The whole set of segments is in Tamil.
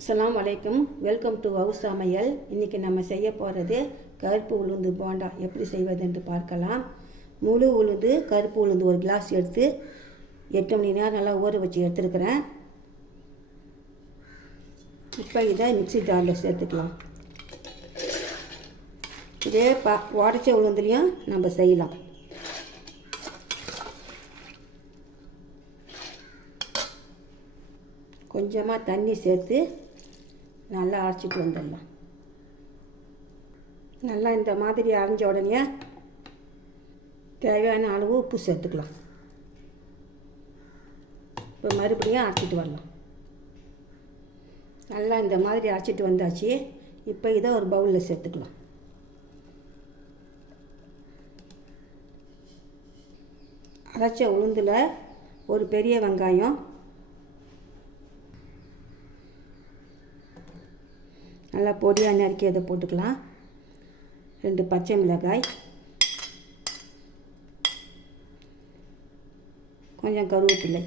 அஸ்லாம் வலைக்கம் வெல்கம் டு ஹவுஸ் சமையல் இன்றைக்கி நம்ம செய்ய போகிறது கருப்பு உளுந்து போண்டா. எப்படி செய்வது என்று பார்க்கலாம். முழு உளுந்து கருப்பு உளுந்து ஒரு கிளாஸ் எடுத்து எட்டு மணி நேரம் நல்லா ஊற வச்சு எடுத்துருக்கிறேன். இப்போ இதை மிக்ஸி ஜாரில் சேர்த்துக்கலாம். இதே பா உடச்ச உளுந்துலேயும் நம்ம செய்யலாம். கொஞ்சமாக தண்ணி சேர்த்து நல்லா அரைச்சிட்டு வந்துடலாம். நல்லா இந்த மாதிரி அரைஞ்ச உடனே தேவையான அளவு உப்பு சேர்த்துக்கலாம். இப்போ மறுபடியும் அரைச்சிட்டு வரலாம். நல்லா இந்த மாதிரி அரைச்சிட்டு வந்தாச்சு. இப்போ இதை ஒரு பவுலில் சேர்த்துக்கலாம். அரைச்ச உளுந்தில் ஒரு பெரிய வெங்காயம் நல்லா பொடியாக நறுக்கி அதை போட்டுக்கலாம். ரெண்டு பச்சை மிளகாய். கொஞ்சம் கருவேப்பிள்ளை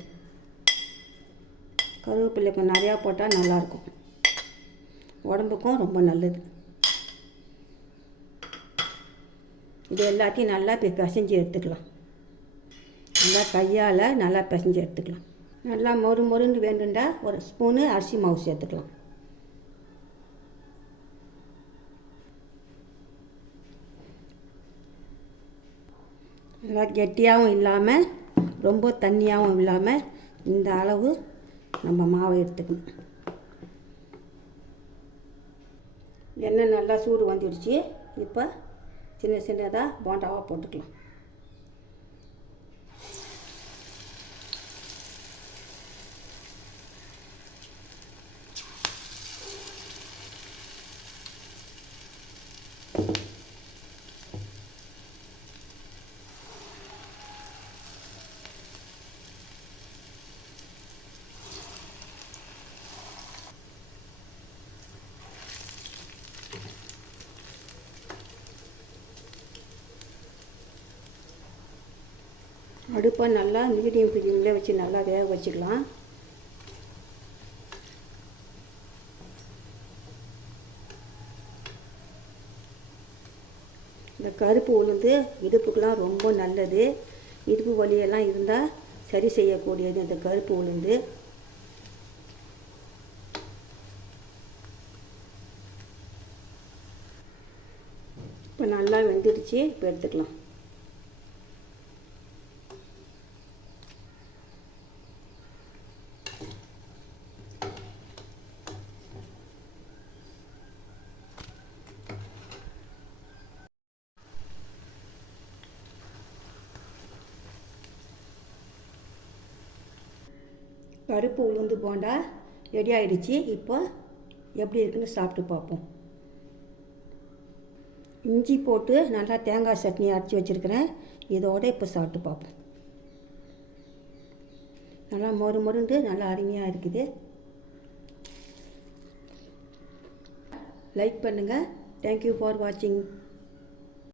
கருவேப்பிள்ளை கொஞ்சம் நிறையா போட்டால் நல்லாயிருக்கும். உடம்புக்கும் ரொம்ப நல்லது. இது எல்லாத்தையும் நல்லா பிசைஞ்சு எடுத்துக்கலாம். நல்லா கையால் நல்லா பிசைஞ்சு எடுத்துக்கலாம். நல்லா மொறு மொறுன்னு வேண்டுண்டா ஒரு ஸ்பூனு அரிசி மாவு சேர்த்துக்கலாம். நல்லா கெட்டியாகவும் இல்லாமல் ரொம்ப தண்ணியாகவும் இல்லாமல் இந்த அளவு நம்ம மாவை எடுத்துக்கணும். எண்ணெய் நல்லா சூடு வந்துடுச்சு. இப்போ சின்ன சின்னதாக போண்டாவாக போட்டுக்கலாம். அடுப்பை நல்லா மீடியம் ஃப்ளேமில் வச்சு நல்லா வேக வச்சுக்கலாம். இந்த கருப்பு உளுந்து இடுப்புக்கெலாம் ரொம்ப நல்லது. இடுப்பு வலியெல்லாம் இருந்தால் சரி செய்யக்கூடியது இந்த கருப்பு உளுந்து. இப்போ நல்லா வெந்துடுச்சு இப்போ எடுத்துக்கலாம். பருப்பு உளுந்து போண்டா ரெடி ஆகிடுச்சி இப்போ எப்படி இருக்குன்னு சாப்பிட்டு பார்ப்போம். இஞ்சி போட்டு நல்லா தேங்காய் சட்னி அரைச்சி வச்சுருக்கிறேன். இதோட இப்போ சாப்பிட்டு பார்ப்போம். நல்லா மொறு மொறுண்டு நல்லா அருமையாக இருக்குது. லைக் பண்ணுங்கள் தேங்க்யூ ஃபார் வாட்சிங்